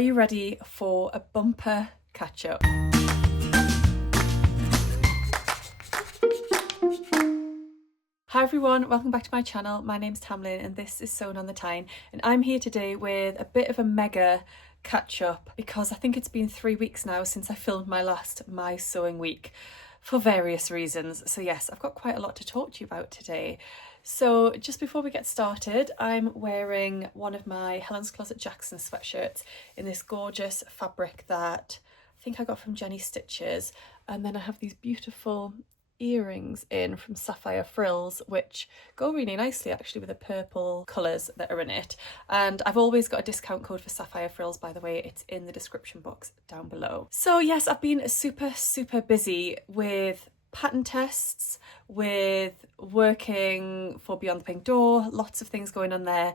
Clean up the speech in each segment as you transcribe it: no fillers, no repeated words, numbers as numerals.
Are you ready for a bumper catch up? Hi everyone, welcome back to my channel. My name's Tamlin and this is Sewn on the Tyne, and I'm here today with a bit of a mega catch up because I think it's been 3 weeks now since I filmed my last My Sewing Week for various reasons. So yes, I've got quite a lot to talk to you about today. So just before we get started, I'm wearing one of my Helen's Closet Jackson sweatshirts in this gorgeous fabric that I think I got from Jenny Stitches, and then I have these beautiful earrings in from Sapphire Frills, which go really nicely actually with the purple colours that are in it. And I've always got a discount code for Sapphire Frills, by the way. It's in the description box down below. So yes, I've been super busy with pattern tests, with working for Beyond the Pink Door, lots of things going on there.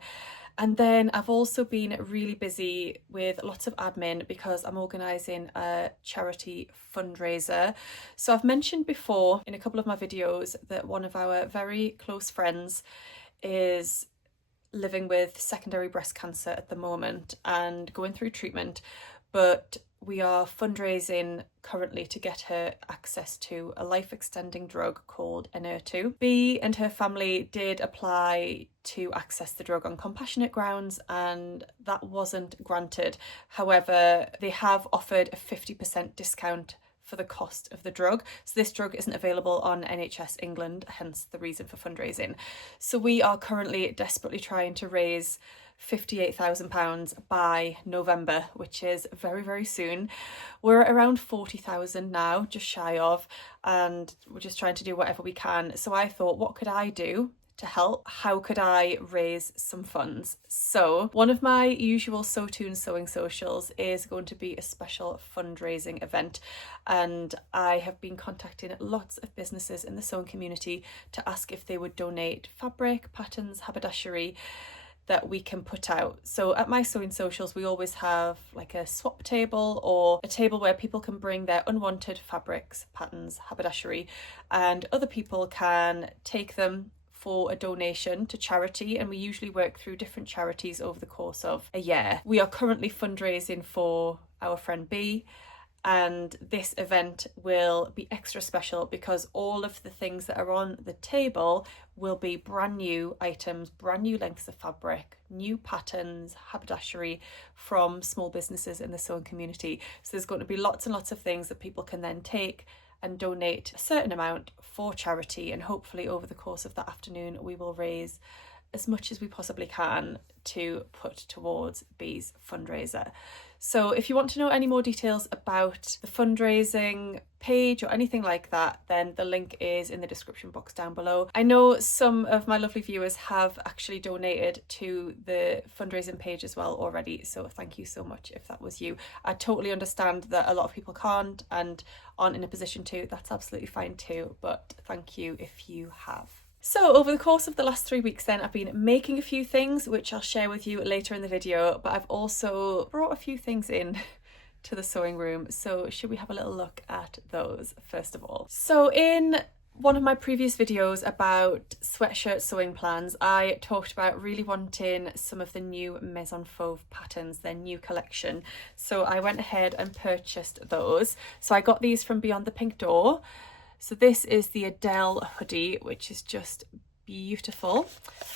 And then I've also been really busy with lots of admin because I'm organising a charity fundraiser. So I've mentioned before in a couple of my videos that one of our very close friends is living with secondary breast cancer at the moment and going through treatment, but we are fundraising currently to get her access to a life-extending drug called Enhertu. B and her family did apply to access the drug on compassionate grounds and that wasn't granted. However, they have offered a 50% discount for the cost of the drug. So this drug isn't available on NHS England, hence the reason for fundraising. So we are currently desperately trying to raise £58,000 by November, which is very soon. We're at around 40,000 now, just shy of, and we're just trying to do whatever we can. So I thought, what could I do to help? How could I raise some funds? So one of my usual Sewtoon sewing socials is going to be a special fundraising event, and I have been contacting lots of businesses in the sewing community to ask if they would donate fabric, patterns, haberdashery that we can put out. So at my sewing socials we always have like a swap table or a table where people can bring their unwanted fabrics, patterns, haberdashery, and other people can take them for a donation to charity, and we usually work through different charities over the course of a year. We are currently fundraising for our friend B, and this event will be extra special because all of the things that are on the table will be brand new items, brand new lengths of fabric, new patterns, haberdashery from small businesses in the sewing community. So there's going to be lots and lots of things that people can then take and donate a certain amount for charity, and hopefully over the course of that afternoon we will raise as much as we possibly can to put towards B's fundraiser. So if you want to know any more details about the fundraising page or anything like that, then the link is in the description box down below. I know some of my lovely viewers have actually donated to the fundraising page as well already, so thank you so much if that was you. I totally understand that a lot of people can't and aren't in a position to. That's absolutely fine too, but thank you if you have. So over the course of the last 3 weeks then, I've been making a few things which I'll share with you later in the video, but I've also brought a few things in to the sewing room. So should we have a little look at those first of all? So in one of my previous videos about sweatshirt sewing plans, I talked about really wanting some of the new Maison Fauve patterns, their new collection. So I went ahead and purchased those. So I got these from Beyond the Pink Door. So this is the Adele hoodie, which is just beautiful.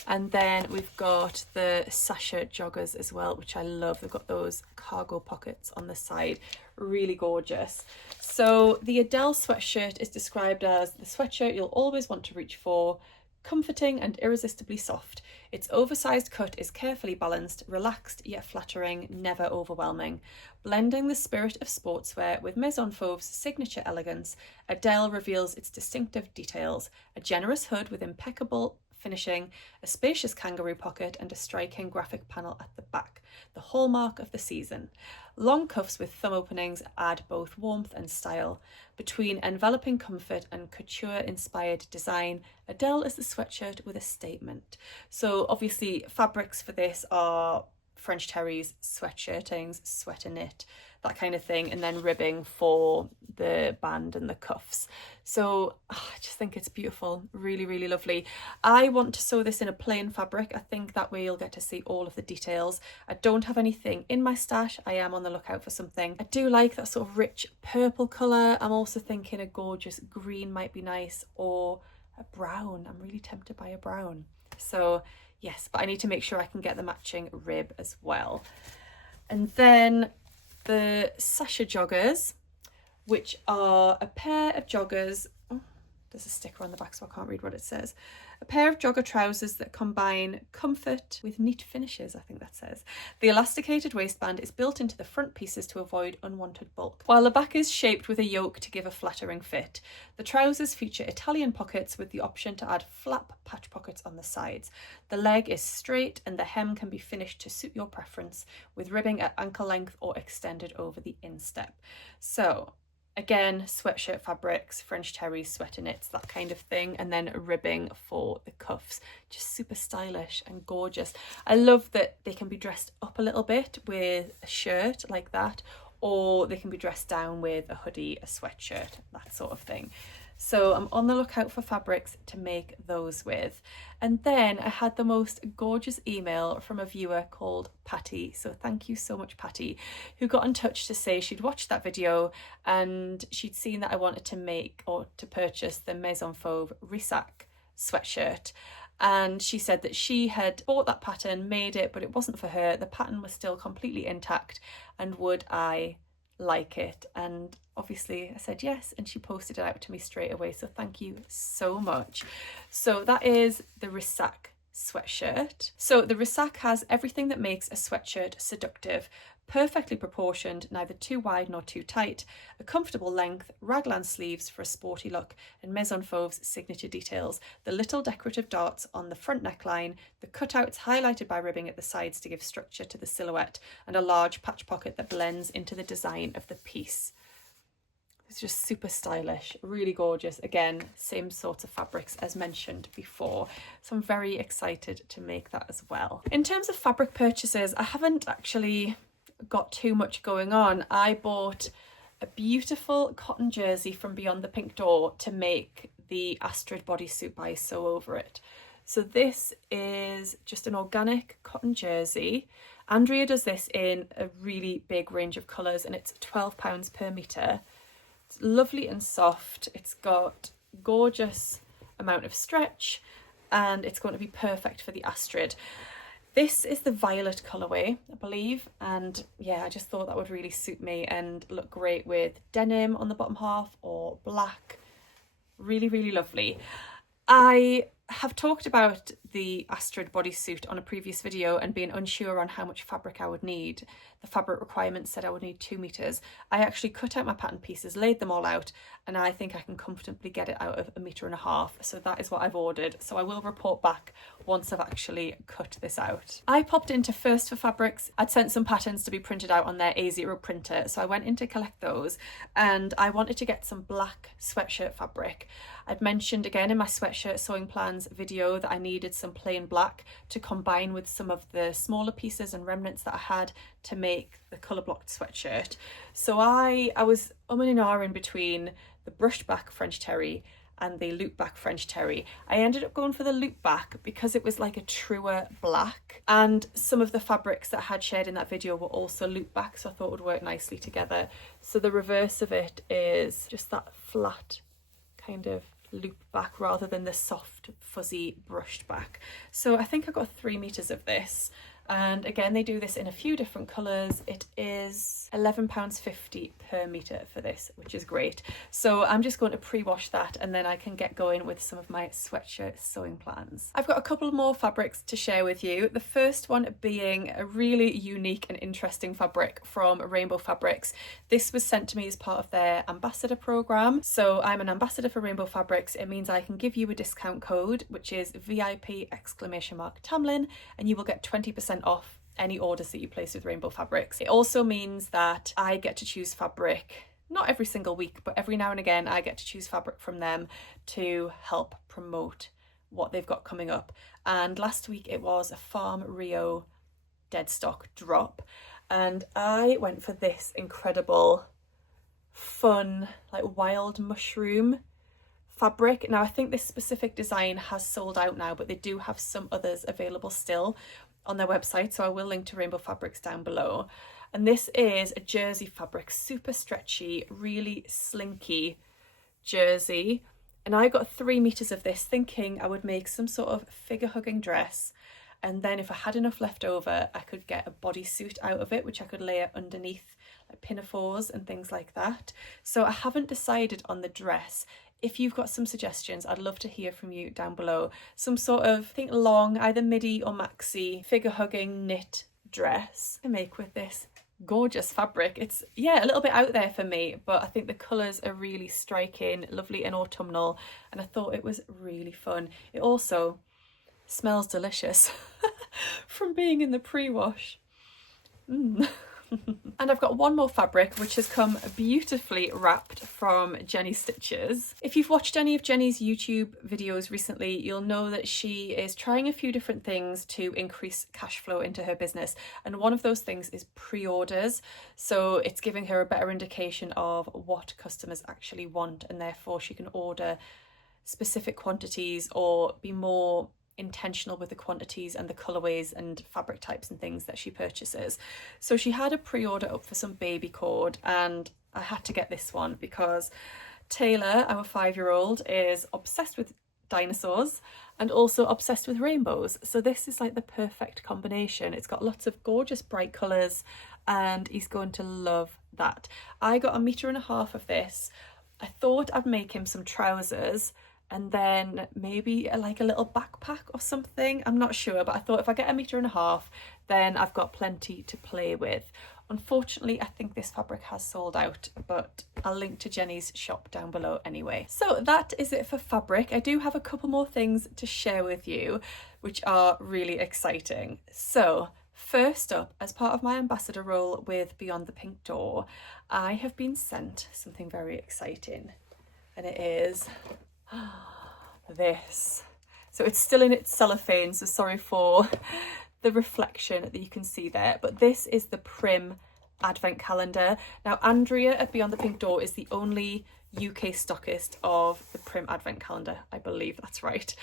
And then we've got the Sasha joggers as well, which I love. They've got those cargo pockets on the side, really gorgeous. So the Adele sweatshirt is described as the sweatshirt you'll always want to reach for, comforting and irresistibly soft. Its oversized cut is carefully balanced, relaxed yet flattering, never overwhelming. Blending the spirit of sportswear with Maison Fauve's signature elegance, Adele reveals its distinctive details: a generous hood with impeccable finishing, a spacious kangaroo pocket, and a striking graphic panel at the back, the hallmark of the season. Long cuffs with thumb openings add both warmth and style. Between enveloping comfort and couture-inspired design, Adele is the sweatshirt with a statement. So obviously fabrics for this are French terries, sweatshirtings, sweater knit, that kind of thing, and then ribbing for the band and the cuffs. So I just think it's beautiful, really, really lovely. I want to sew this in a plain fabric. I think that way you'll get to see all of the details. I don't have anything in my stash. I am on the lookout for something. I do like that sort of rich purple colour. I'm also thinking a gorgeous green might be nice, or a brown. I'm really tempted by a brown. So yes, but I need to make sure I can get the matching rib as well. And then the Sasha joggers, which are a pair of joggers. Oh, there's a sticker on the back so I can't read what it says. A pair of jogger trousers that combine comfort with neat finishes, I think that says. The elasticated waistband is built into the front pieces to avoid unwanted bulk, while the back is shaped with a yoke to give a flattering fit. The trousers feature Italian pockets with the option to add flap patch pockets on the sides. The leg is straight and the hem can be finished to suit your preference, with ribbing at ankle length or extended over the instep. So again, sweatshirt fabrics, French terries, sweater knits, that kind of thing, and then ribbing for the cuffs. Just super stylish and gorgeous. I love that they can be dressed up a little bit with a shirt like that, or they can be dressed down with a hoodie, a sweatshirt, that sort of thing. So I'm on the lookout for fabrics to make those with. And then I had the most gorgeous email from a viewer called Patty. So thank you so much, Patty, who got in touch to say she'd watched that video and she'd seen that I wanted to make or to purchase the Maison Fauve Rissac sweatshirt. And she said that she had bought that pattern, made it, but it wasn't for her. The pattern was still completely intact, and would I like it? And obviously I said yes, and she posted it out to me straight away, so thank you so much. So that is the Rissac sweatshirt. So the Rissac has everything that makes a sweatshirt seductive: perfectly proportioned, neither too wide nor too tight, a comfortable length, raglan sleeves for a sporty look, and Maison Fauve's signature details: the little decorative darts on the front neckline, the cutouts highlighted by ribbing at the sides to give structure to the silhouette, and a large patch pocket that blends into the design of the piece. It's just super stylish, really gorgeous. Again, same sorts of fabrics as mentioned before. So I'm very excited to make that as well. In terms of fabric purchases, I haven't actually got too much going on. I bought a beautiful cotton jersey from Beyond the Pink Door to make the Astrid bodysuit by Sew Over It. So this is just an organic cotton jersey. Andrea does this in a really big range of colours, and it's £12 per metre. It's lovely and soft. It's got gorgeous amount of stretch, and it's going to be perfect for the Astrid. This is the violet colourway, I believe, and yeah, I just thought that would really suit me and look great with denim on the bottom half or black. Really, really lovely. I have talked about the Astrid bodysuit on a previous video and being unsure on how much fabric I would need. The fabric requirements said I would need 2 meters. I actually cut out my pattern pieces, laid them all out, and I think I can comfortably get it out of 1.5 meters. So that is what I've ordered. So I will report back once I've actually cut this out. I popped into First for Fabrics. I'd sent some patterns to be printed out on their A0 printer, so I went in to collect those, and I wanted to get some black sweatshirt fabric. I'd mentioned again in my sweatshirt sewing plans video that I needed some plain black to combine with some of the smaller pieces and remnants that I had to make the colour blocked sweatshirt. So I was umming and ahhing between the brushed back French terry and the loop back French terry. I ended up going for the loop back because it was like a truer black, and some of the fabrics that I had shared in that video were also loop back, so I thought it would work nicely together. So the reverse of it is just that flat kind of loop back rather than the soft fuzzy brushed back. So I think I got 3 meters of this, and again they do this in a few different colours. It is £11.50 per metre for this, which is great. So I'm just going to pre-wash that, and then I can get going with some of my sweatshirt sewing plans. I've got a couple more fabrics to share with you. The first one being a really unique and interesting fabric from Rainbow Fabrics. This was sent to me as part of their ambassador programme. So I'm an ambassador for Rainbow Fabrics. It means I can give you a discount code, which is VIP Tamlin, and you will get 20% off any orders that you place with Rainbow Fabrics. It also means that I get to choose fabric, not every single week, but every now and again I get to choose fabric from them to help promote what they've got coming up. And last week it was a Farm Rio dead stock drop, and I went for this incredible fun like wild mushroom fabric. Now I think this specific design has sold out now, but they do have some others available still on their website, so I will link to Rainbow Fabrics down below. And this is a jersey fabric, super stretchy, really slinky jersey, and I got 3 meters of this thinking I would make some sort of figure hugging dress, and then if I had enough left over I could get a bodysuit out of it which I could layer underneath like pinafores and things like that. So I haven't decided on the dress. If you've got some suggestions, I'd love to hear from you down below. Some sort of, I think, long, either midi or maxi figure hugging knit dress to make with this gorgeous fabric. It's, yeah, a little bit out there for me, but I think the colours are really striking, lovely and autumnal, and I thought it was really fun. It also smells delicious from being in the pre-wash. And I've got one more fabric which has come beautifully wrapped from Jenny Stitches. If you've watched any of Jenny's YouTube videos recently, you'll know that she is trying a few different things to increase cash flow into her business, and one of those things is pre-orders. So it's giving her a better indication of what customers actually want, and therefore she can order specific quantities or be more intentional with the quantities and the colorways and fabric types and things that she purchases. So she had a pre-order up for some baby cord, and I had to get this one because Taylor, our 5-year-old, is obsessed with dinosaurs and also obsessed with rainbows. So this is like the perfect combination. It's got lots of gorgeous bright colors and he's going to love that. I got 1.5 meters of this. I thought I'd make him some trousers and then maybe like a little backpack or something. I'm not sure, but I thought if I get 1.5 meters, then I've got plenty to play with. Unfortunately, I think this fabric has sold out, but I'll link to Jenny's shop down below anyway. So that is it for fabric. I do have a couple more things to share with you, which are really exciting. So first up, as part of my ambassador role with Beyond the Pink Door, I have been sent something very exciting, and it is this. So it's still in its cellophane, so sorry for the reflection that you can see there, but this is the Prim advent calendar. Now Andrea at Beyond the Pink Door is the only UK stockist of the Prim advent calendar, I believe that's right.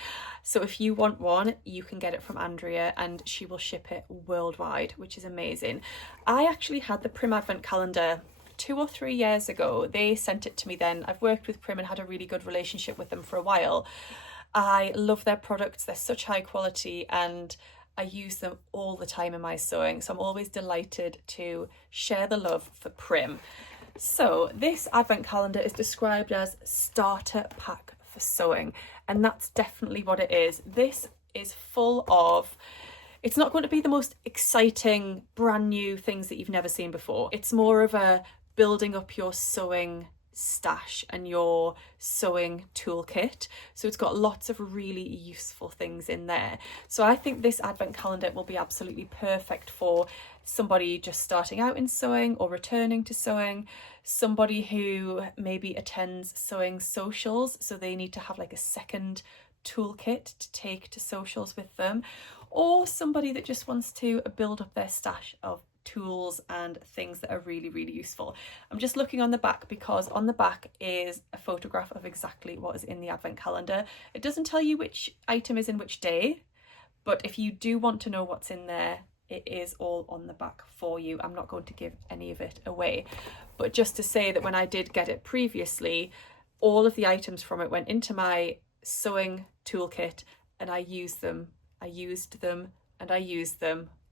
So if you want one, you can get it from Andrea and she will ship it worldwide, which is amazing. I actually had the Prim advent calendar 2 or 3 years ago. They sent it to me then. I've worked with Prim and had a really good relationship with them for a while. I love their products. They're such high quality and I use them all the time in my sewing. So I'm always delighted to share the love for Prim. So this advent calendar is described as starter pack for sewing, and that's definitely what it is. This is full of, it's not going to be the most exciting brand new things that you've never seen before. It's more of a building up your sewing stash and your sewing toolkit. So it's got lots of really useful things in there. So I think this advent calendar will be absolutely perfect for somebody just starting out in sewing or returning to sewing, somebody who maybe attends sewing socials, so they need to have like a second toolkit to take to socials with them, or somebody that just wants to build up their stash of tools and things that are really, really useful. I'm just looking on the back because on the back is a photograph of exactly what is in the advent calendar. It doesn't tell you which item is in which day, but if you do want to know what's in there, it is all on the back for you. I'm not going to give any of it away, but just to say that when I did get it previously, all of the items from it went into my sewing toolkit and I used them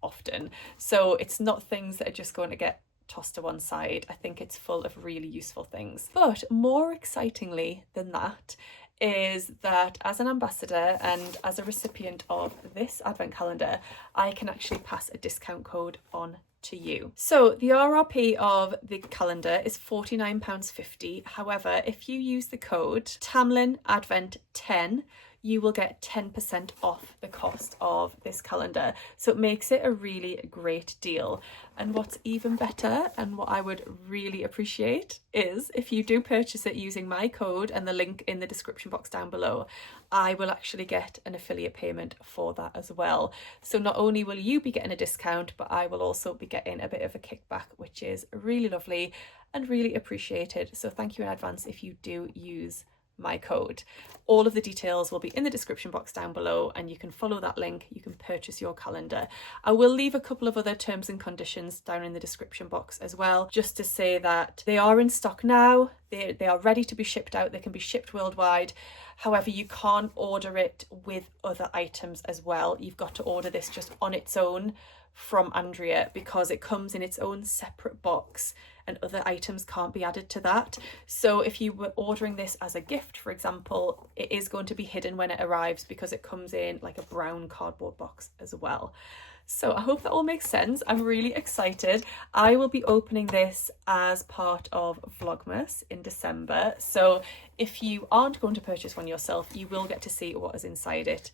often. So it's not things that are just going to get tossed to one side. I think it's full of really useful things. But more excitingly than that is that as an ambassador and as a recipient of this advent calendar, I can actually pass a discount code on to you. So the RRP of the calendar is £49.50. However, if you use the code TamlinAdvent10, you will get 10% off the cost of this calendar. So it makes it a really great deal. And what's even better, and what I would really appreciate, is if you do purchase it using my code and the link in the description box down below, I will actually get an affiliate payment for that as well. So not only will you be getting a discount, but I will also be getting a bit of a kickback, which is really lovely and really appreciated. So thank you in advance if you do use my code. All of the details will be in the description box down below, and you can follow that link, you can purchase your calendar. I will leave a couple of other terms and conditions down in the description box as well, just to say that they are in stock now, they are ready to be shipped out, they can be shipped worldwide. However, you can't order it with other items as well. You've got to order this just on its own from Andrea, because it comes in its own separate box and other items can't be added to that. So if you were ordering this as a gift, for example, it is going to be hidden when it arrives, because it comes in like a brown cardboard box as well. So I hope that all makes sense. I'm really excited. I will be opening this as part of Vlogmas in December. So if you aren't going to purchase one yourself, you will get to see what is inside it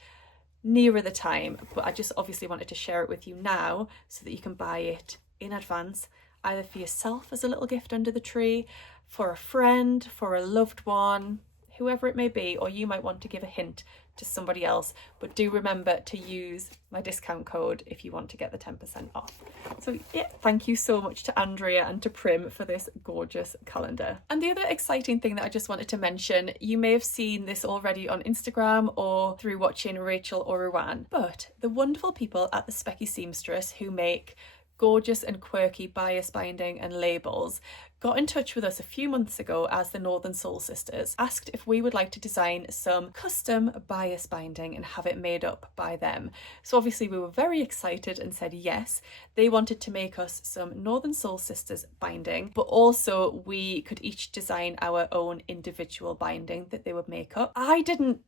nearer the time. But I just obviously wanted to share it with you now so that you can buy it in advance, either for yourself as a little gift under the tree, for a friend, for a loved one, whoever it may be, or you might want to give a hint to somebody else. But do remember to use my discount code if you want to get the 10% off. So yeah, thank you so much to Andrea and to Prim for this gorgeous calendar. And the other exciting thing that I just wanted to mention, you may have seen this already on Instagram or through watching Rachel or Ruan, but the wonderful people at the Specky Seamstress, who make gorgeous and quirky bias binding and labels, got in touch with us a few months ago as the Northern Soul Sisters, asked if we would like to design some custom bias binding and have it made up by them. So obviously we were very excited and said yes. They wanted to make us some Northern Soul Sisters binding, but also we could each design our own individual binding that they would make up. I didn't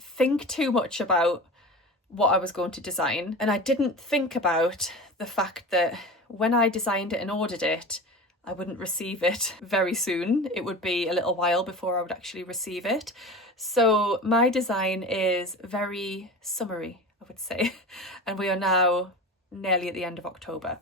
think too much about what I was going to design, and I didn't think about the fact that when I designed it and ordered it, I wouldn't receive it very soon. It would be a little while before I would actually receive it. So my design is very summery, I would say, and we are now nearly at the end of October.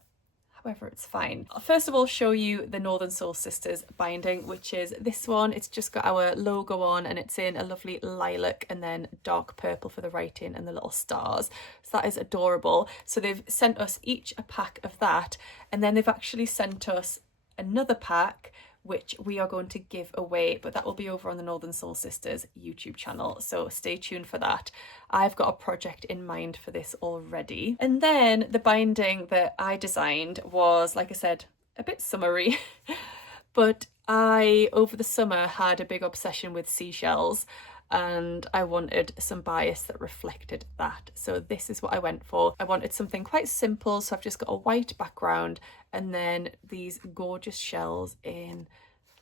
However, it's fine. I'll first of all show you the Northern Soul Sisters binding, which is this one. It's just got our logo on, and it's in a lovely lilac and then dark purple for the writing and the little stars. So that is adorable. So they've sent us each a pack of that, and then they've actually sent us another pack which we are going to give away, but that will be over on the Northern Soul Sisters YouTube channel, so stay tuned for that. I've got a project in mind for this already. And then the binding that I designed was, like I said, a bit summery, but I, over the summer, had a big obsession with seashells, and I wanted some bias that reflected that. So this is what I went for. I wanted something quite simple, so I've just got a white background and then these gorgeous shells in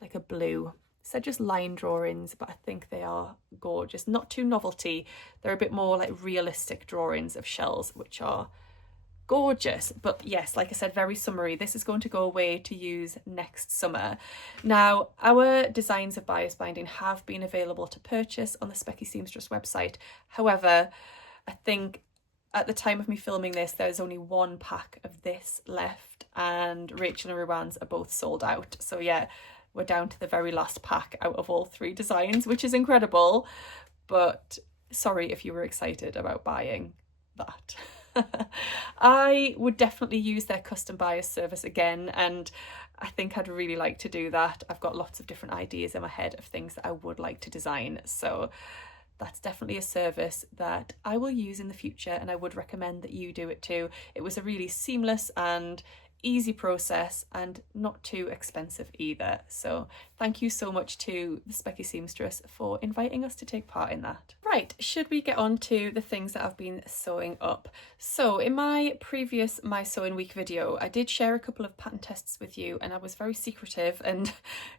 like a blue. So just line drawings, but I think they are gorgeous. Not too novelty. They're a bit more like realistic drawings of shells, which are gorgeous. But yes, like I said, very summery. This is going to go away to use next summer. Now, our designs of bias binding have been available to purchase on the Specky Seamstress website. However, I think at the time of me filming this, there's only one pack of this left, and Rachel and Ruan's are both sold out. So yeah, we're down to the very last pack out of all 3 designs, which is incredible. But sorry if you were excited about buying that. I would definitely use their custom bias service again, and I think I'd really like to do that. I've got lots of different ideas in my head of things that I would like to design, so that's definitely a service that I will use in the future, and I would recommend that you do it too. It was a really seamless and easy process and not too expensive either. So thank you so much to the Specky Seamstress for inviting us to take part in that. Right, should we get on to the things that I've been sewing up? So in my previous My Sewing Week video, I did share a couple of pattern tests with you, and I was very secretive and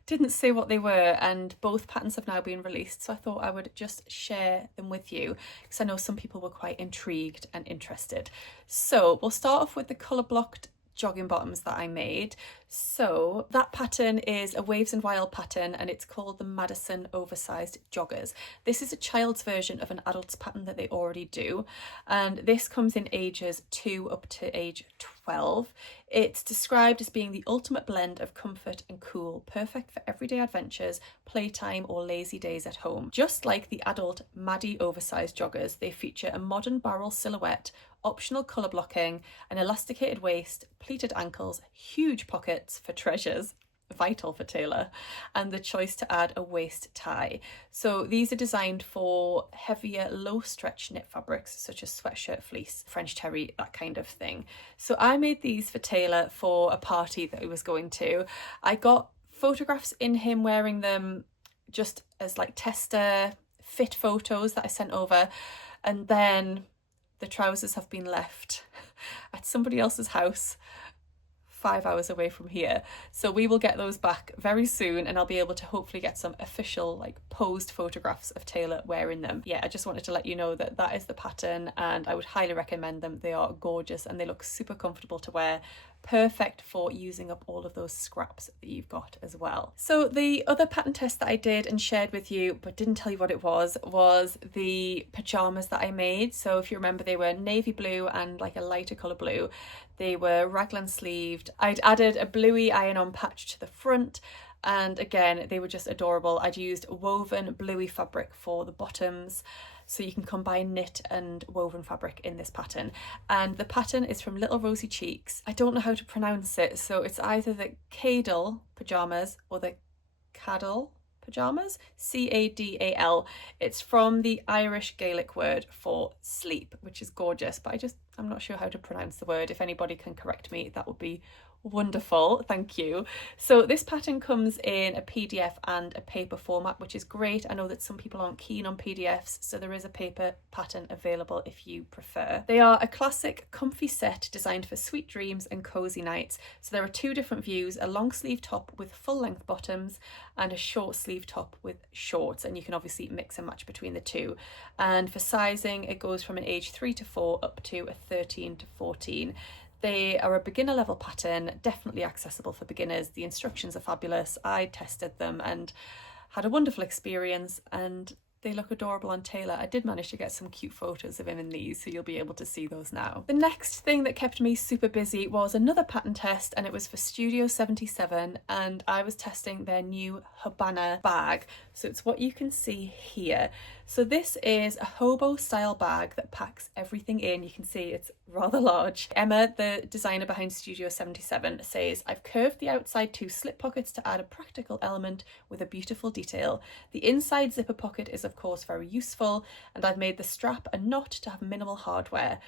didn't say what they were, and both patterns have now been released, so I thought I would just share them with you because I know some people were quite intrigued and interested. So we'll start off with the colour blocked jogging bottoms that I made. So that pattern is a Waves and Wild pattern, and it's called the Madison Oversized Joggers. This is a child's version of an adult's pattern that they already do, and this comes in ages 2 up to age 12. It's described as being the ultimate blend of comfort and cool, perfect for everyday adventures, playtime or lazy days at home. Just like the adult Maddie oversized joggers, they feature a modern barrel silhouette, optional colour blocking, an elasticated waist, pleated ankles, huge pockets for treasures, vital for Taylor, and the choice to add a waist tie. So these are designed for heavier, low stretch knit fabrics such as sweatshirt, fleece, French terry, that kind of thing. So I made these for Taylor for a party that he was going to. I got photographs in him wearing them just as like tester fit photos that I sent over, and then the trousers have been left at somebody else's house 5 hours away from here. So we will get those back very soon, and I'll be able to hopefully get some official like posed photographs of Taylor wearing them. Yeah, I just wanted to let you know that that is the pattern, and I would highly recommend them. They are gorgeous and they look super comfortable to wear. Perfect for using up all of those scraps that you've got as well. So the other pattern test that I did and shared with you but didn't tell you what it was the pajamas that I made. So if you remember, they were navy blue and like a lighter colour blue. They were raglan sleeved. I'd added a bluey iron-on patch to the front, and again they were just adorable. I'd used woven bluey fabric for the bottoms, so you can combine knit and woven fabric in this pattern. And the pattern is from Little Rosy Cheeks. I don't know how to pronounce it, so it's either the Cadal pajamas or the Cadal pajamas, C-A-D-A-L. It's from the Irish Gaelic word for sleep, which is gorgeous, but I'm not sure how to pronounce the word. If anybody can correct me, that would be wonderful, thank you. So this pattern comes in a PDF and a paper format, which is great. I know that some people aren't keen on PDFs, so there is a paper pattern available if you prefer. They are a classic comfy set designed for sweet dreams and cozy nights. So there are 2 different views, a long sleeve top with full length bottoms and a short sleeve top with shorts, and you can obviously mix and match between the 2. And for sizing, it goes from an age 3 to 4 up to a 13 to 14. They are a beginner level pattern, definitely accessible for beginners. The instructions are fabulous. I tested them and had a wonderful experience, and they look adorable on Taylor. I did manage to get some cute photos of him in these, so you'll be able to see those now. The next thing that kept me super busy was another pattern test, and it was for Studio 77, and I was testing their new Habana bag. So it's what you can see here. So this is a hobo style bag that packs everything in. You can see it's rather large. Emma, the designer behind Studio 77, says, "I've curved the outside 2 slip pockets to add a practical element with a beautiful detail. The inside zipper pocket is of course very useful, and I've made the strap a knot to have minimal hardware.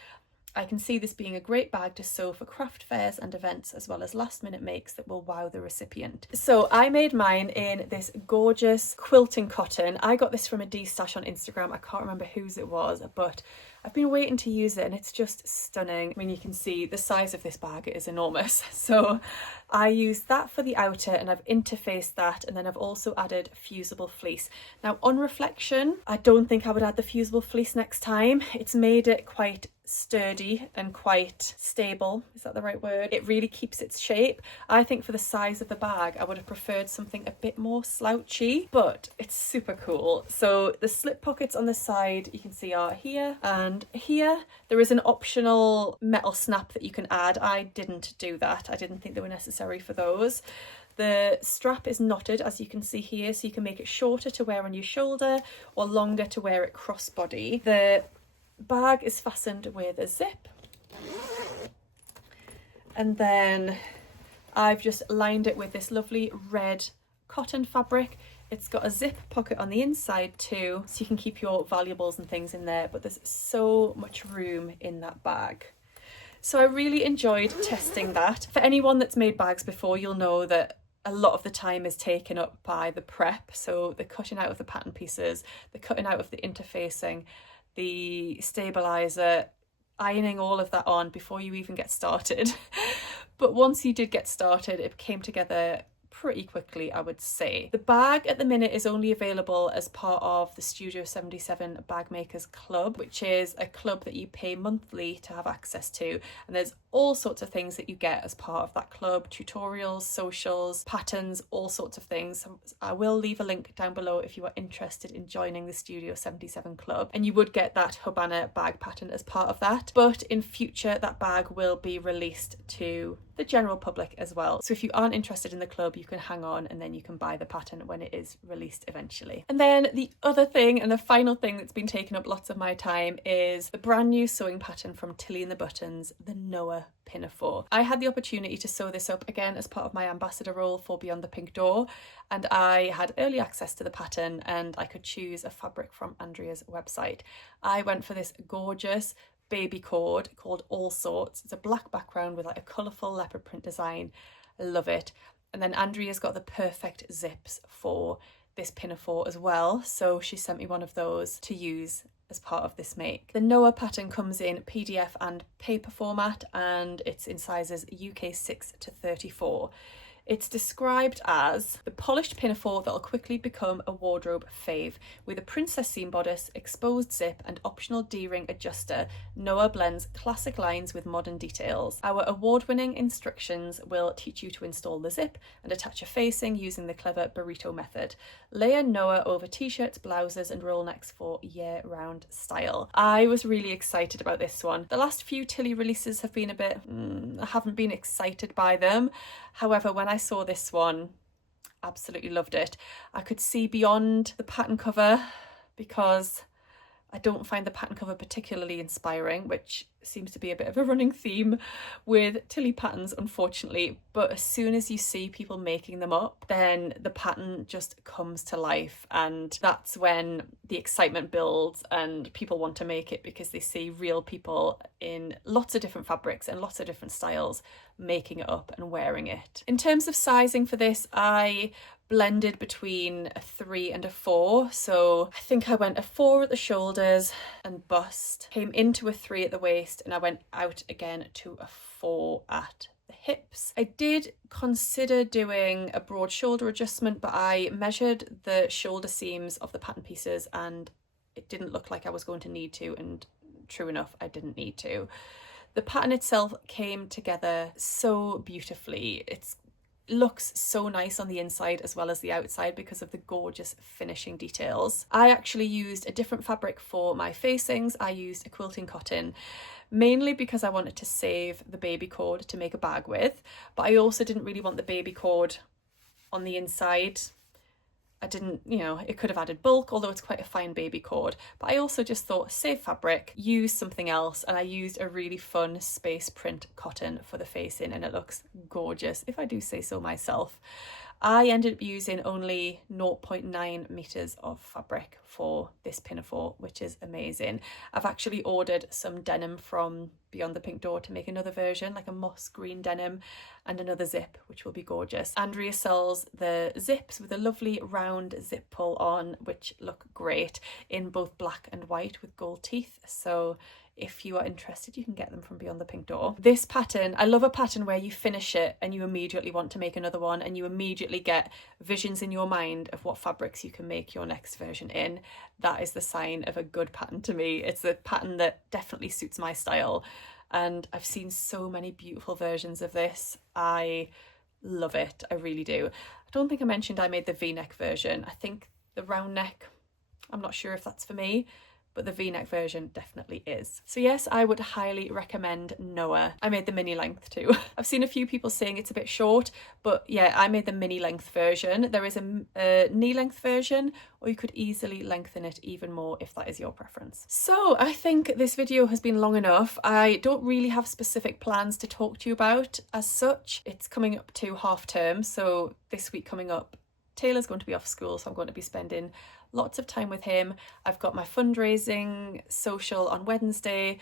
I can see this being a great bag to sew for craft fairs and events, as well as last minute makes that will wow the recipient." So I made mine in this gorgeous quilting cotton. I got this from a D-stash on Instagram. I can't remember whose it was, but I've been waiting to use it and it's just stunning. I mean, you can see the size of this bag, it is enormous. So I used that for the outer, and I've interfaced that, and then I've also added fusible fleece. Now on reflection, I don't think I would add the fusible fleece next time. It's made it quite sturdy and quite stable. Is that the right word? It really keeps its shape. I think for the size of the bag, I would have preferred something a bit more slouchy, but it's super cool. So the slip pockets on the side, you can see, are here and here. There is an optional metal snap that you can add. I didn't do that. I didn't think they were necessary for those. The strap is knotted, as you can see here, so you can make it shorter to wear on your shoulder or longer to wear it crossbody. The bag is fastened with a zip, and then I've just lined it with this lovely red cotton fabric. It's got a zip pocket on the inside too, so you can keep your valuables and things in there, but there's so much room in that bag. So I really enjoyed testing that. For anyone that's made bags before, you'll know that a lot of the time is taken up by the prep, so the cutting out of the pattern pieces, the cutting out of the interfacing, the stabilizer, ironing all of that on before you even get started. But once you did get started, it came together pretty quickly, I would say. The bag at the minute is only available as part of the Studio 77 Bag Makers Club, which is a club that you pay monthly to have access to, and there's all sorts of things that you get as part of that club: tutorials, socials, patterns, all sorts of things. So I will leave a link down below if you are interested in joining the Studio 77 club, and you would get that Habana bag pattern as part of that. But in future, that bag will be released to the general public as well. So if you aren't interested in the club, you can hang on and then you can buy the pattern when it is released eventually. And then the other thing, and the final thing that's been taking up lots of my time, is the brand new sewing pattern from Tilly and the Buttons, the Noah Pinafore. I had the opportunity to sew this up again as part of my ambassador role for Beyond the Pink Door, and I had early access to the pattern and I could choose a fabric from Andrea's website. I went for this gorgeous baby cord called All Sorts. It's a black background with like a colourful leopard print design. I love it. And then Andrea's got the perfect zips for this pinafore as well, so she sent me one of those to use as part of this make. The Noah pattern comes in PDF and paper format, and it's in sizes UK 6 to 34. It's described as the polished pinafore that'll quickly become a wardrobe fave. With a princess seam bodice, exposed zip and optional D-ring adjuster, Noah blends classic lines with modern details. Our award-winning instructions will teach you to install the zip and attach a facing using the clever burrito method. Layer Noah over t-shirts, blouses and roll necks for year-round style. I was really excited about this one. The last few Tilly releases have been a bit, I haven't been excited by them. However, when I saw this one, absolutely loved it. I could see beyond the pattern cover because I don't find the pattern cover particularly inspiring, which seems to be a bit of a running theme with Tilly patterns, unfortunately. But as soon as you see people making them up, then the pattern just comes to life, and that's when the excitement builds and people want to make it because they see real people in lots of different fabrics and lots of different styles making it up and wearing it. In terms of sizing for this, I blended between a 3 and a 4, so I think I went a 4 at the shoulders and bust, came into a 3 at the waist, and I went out again to a 4 at the hips. I did consider doing a broad shoulder adjustment, but I measured the shoulder seams of the pattern pieces and it didn't look like I was going to need to, and true enough, I didn't need to. The pattern itself came together so beautifully. It looks so nice on the inside as well as the outside because of the gorgeous finishing details. I actually used a different fabric for my facings. I used a quilting cotton, mainly because I wanted to save the baby cord to make a bag with, but I also didn't really want the baby cord on the inside. I didn't, it could have added bulk, although it's quite a fine baby cord. But I also just thought, save fabric, use something else. And I used a really fun space print cotton for the facing, and it looks gorgeous, if I do say so myself. I ended up using only 0.9 meters of fabric for this pinafore, which is amazing. I've actually ordered some denim from Beyond the Pink Door to make another version, like a moss green denim, and another zip, which will be gorgeous. Andrea sells the zips with a lovely round zip pull on, which look great in both black and white with gold teeth. So if you are interested, you can get them from Beyond the Pink Door. This pattern, I love a pattern where you finish it and you immediately want to make another one, and you immediately get visions in your mind of what fabrics you can make your next version in. That is the sign of a good pattern to me. It's a pattern that definitely suits my style, and I've seen so many beautiful versions of this. I love it, I really do. I don't think I mentioned I made the V-neck version. I think the round neck, I'm not sure if that's for me, but the V-neck version definitely is. So yes, I would highly recommend Noah. I made the mini length too. I've seen a few people saying it's a bit short, but yeah, I made the mini length version. There is a knee length version, or you could easily lengthen it even more if that is your preference. So I think this video has been long enough. I don't really have specific plans to talk to you about as such. It's coming up to half term, so this week coming up, Taylor's going to be off school, so I'm going to be spending lots of time with him. I've got my fundraising social on Wednesday.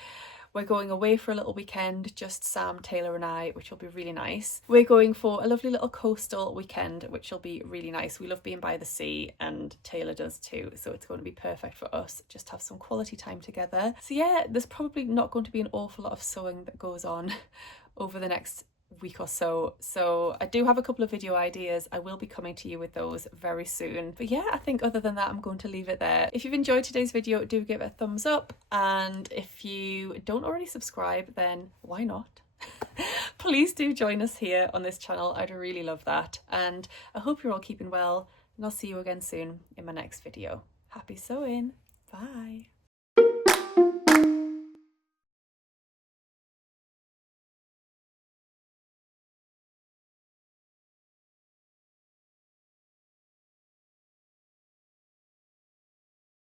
We're going away for a little weekend, just Sam, Taylor and I, which will be really nice. We're going for a lovely little coastal weekend, which will be really nice. We love being by the sea, and Taylor does too, so it's going to be perfect for us, just have some quality time together. So yeah, there's probably not going to be an awful lot of sewing that goes on over the next week or so I do have a couple of video ideas. I will be coming to you with those very soon, but yeah, I think other than that, I'm going to leave it there. If you've enjoyed today's video, do give it a thumbs up, and if you don't already subscribe, then why not? Please do join us here on this channel. I'd really love that. And I hope you're all keeping well, and I'll see you again soon in my next video. Happy sewing. Bye.